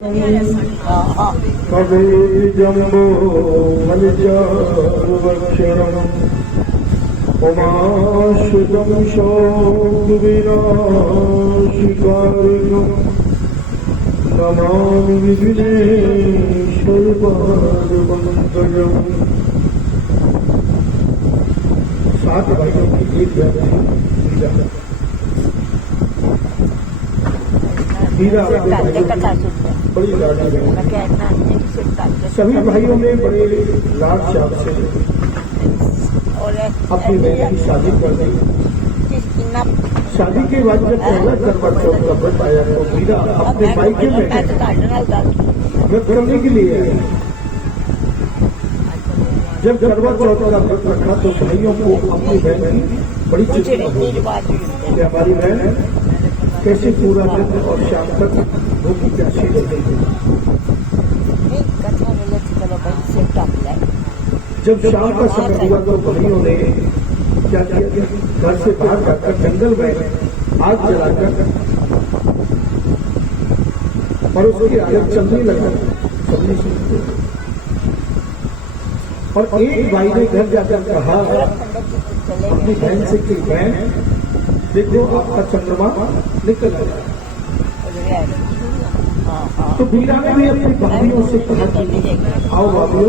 कवि जम्बो मलिचारुवक्षरम् उमाश्रितं शोकविनाशिकारिणम् नमामि विघ्नेश्वरपादपङ्कजम्। सात भाइयों की एक मीरा बड़ी लाडी है। सभी भाइयों ने बड़े लाड चाव से अपनी बहन की शादी कर दी। शादी के बाद जब पहला करवा चौथ का व्रत आया तो मीरा अपने मायके में व्रत करने के लिए आई। जब करवा चौथ का व्रत रखा तो भाइयों को अपनी बहन की बड़ी चिंता हुई कि हमारी बहन कैसे पूरा दिन और शाम तक भूखी प्यासी रहेगी। जब शाम का समय हुआ तो भाइयों ने क्या किया, घर से बाहर जाकर जंगल में आग जलाकर और उसकी आग चलने लगा चलने शुरू। और एक भाई ने घर जाकर कहा अपनी बहन से कि बहन देखो आपका चंद्रमा निकल आया। तो मीरा ने भी अपनी भाभीयों से कहा कि आओ भाभीओ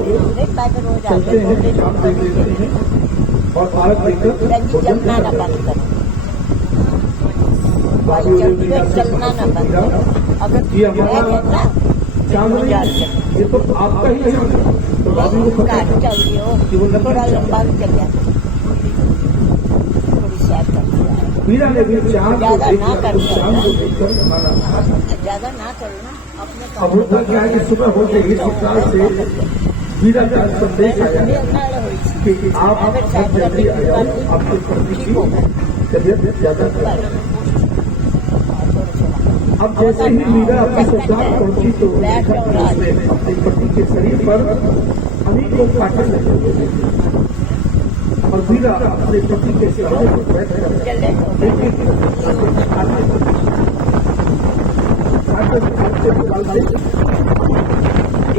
चलते हैं, शाम देख लेते हैं और पारक देकर भोजन करते हैं। भाभीओं ने मीरा से कहा कि हमारा चांद ये तो आपका ही चांद है। तो भाभी को पता कि वो नकली मीरा ने भी चांद को देखकर चांद को देखकर माना। अब होता क्या है कि सुबह होते ही ससुराल से मीरा का संदेश आया कि आप बहुत जल्दी आ जाओ, आपके पति की तबीयत ज्यादा खराब। अब जैसे ही मीरा अपने ससुराल पहुंची तो देखा कि उसने अपने पति के शरीर पर अनेकों कांटे लगे हुए थे और मीरा अपने पति के सहारे पर बैठ कर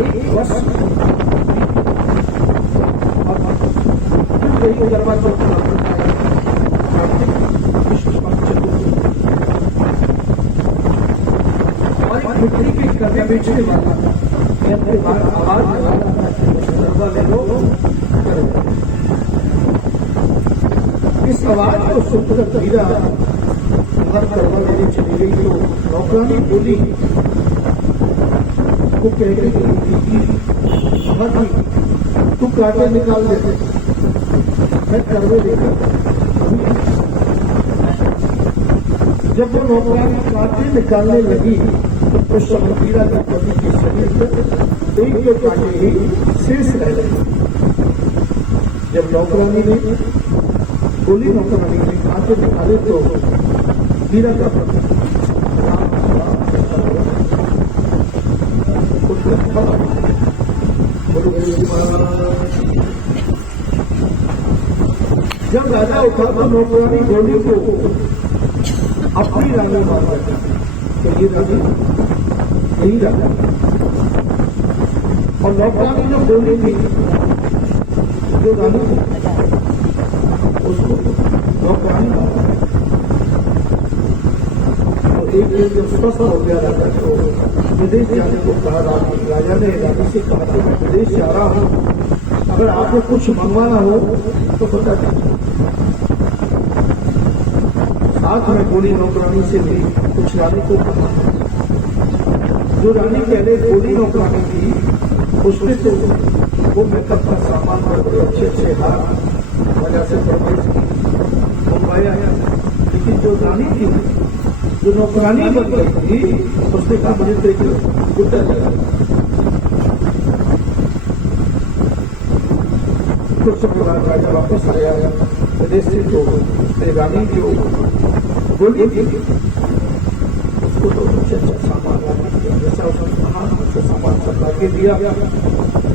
एक वर्ष और गरबा चौथ और एक मिट्टी के कर्मे बेचने वाला अपने बार आवाज गरबा में लोग इस आवाज को सुनकर मीरा घर करवा लेने चली गई तो नौकरानी बोली को कह रही तू कांटे निकाल देते मैं करवे देकर। जब वो नौकरानी कांटे निकालने लगी तो उस समय मीरा के पति के शरीर पर एक दो कांटे ही शेष रह गए। जब नौकरानी ने गोली नौकरानी ने कांटे निकाले तो मीरा का जब राजा उठा तो नौकरानी गोली को अपनी रानी मार देता तो ये रानी यही राजा और नौकरानी जो गोली थी जो रानी उसको नौकरानी मार। एक दिन जब स्वस्थ हो गया राजा तो विदेश जाने को कहा। राजा ने रानी से कहा कि मैं विदेश जा रहा हूँ, अगर आपको कुछ मंगवाना हो तो बता दीजिए। साथ में गोली नौकरानी से भी कुछ रानी को कहा। जो रानी पहले गोली नौकरानी थी उसने तो वो मेकअप का सामान पर बड़े अच्छे अच्छे हाथ वजह से प्रवेश मंगवाया है, लेकिन जो रानी थी जो नौकरानी बन गई थी उसने कहा मुझे तो एक गुड्डा लगा। कुछ समय बाद राजा वापस आया विदेश से तो रानी जो गोली थी उसको तो अच्छे अच्छा सामान जैसा उसने कहा उससे सामान सब लाके दिया।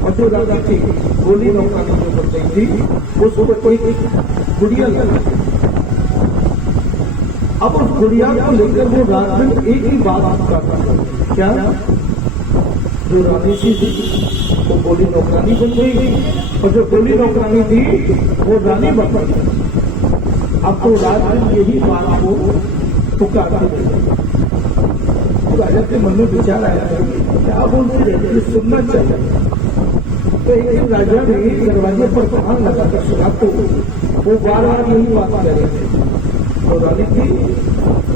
और जो रानी थी गोली नौकरानी जो बन गई थी उसको कोई गुड़िया लगा। अब उस गुड़िया को लेकर वो रात में एक ही बात करता था, क्या जो रानी सी थी वो गोली नौकरानी बन गई और जो गोली नौकरानी थी वो रानी बन गई। अब तो राज यही बात को पुकारते थे। तो राजा के मन में विचार आया क्या बोलते रहते सुनना चाहिए। तो एक दिन राजा ने दरवाजे पर कहां लगाकर सुना तो वो बार बार यही बात कर रहे थे। तो रानी थी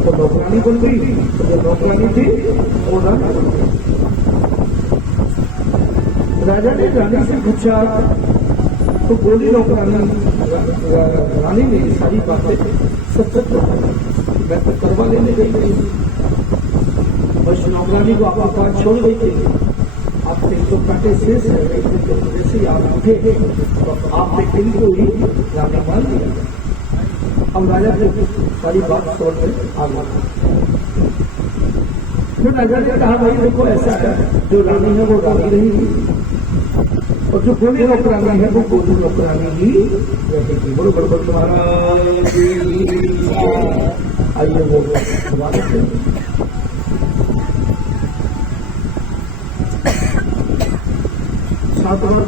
वो नौकरानी बन गई, जो नौकरानी थी वो रानी बन गई। राजा ने रानी से पूछा तो गोली नौकरानी रानी ने सारी बातें सच सच बताई। मैं तो करवा लेने गई थी, बस नौकरानी को आपका पास छोड़ गई थी। आपके तो कांटे शेष रह गए थे, तो जैसे ही आप उठे तो आपने किन को ही रानी मान लिया। अब राजा को सारी बात छोड़कर आ गया। फिर राजा ने कहा भाई देखो ऐसा है, जो रानी है वो रानी रहेगी और जो गोली नौकरानी है वो गोली नौकरानी ही रहेगी। बोलो बड़बड़ तुम्हारा आइए वो हमारे छात्रों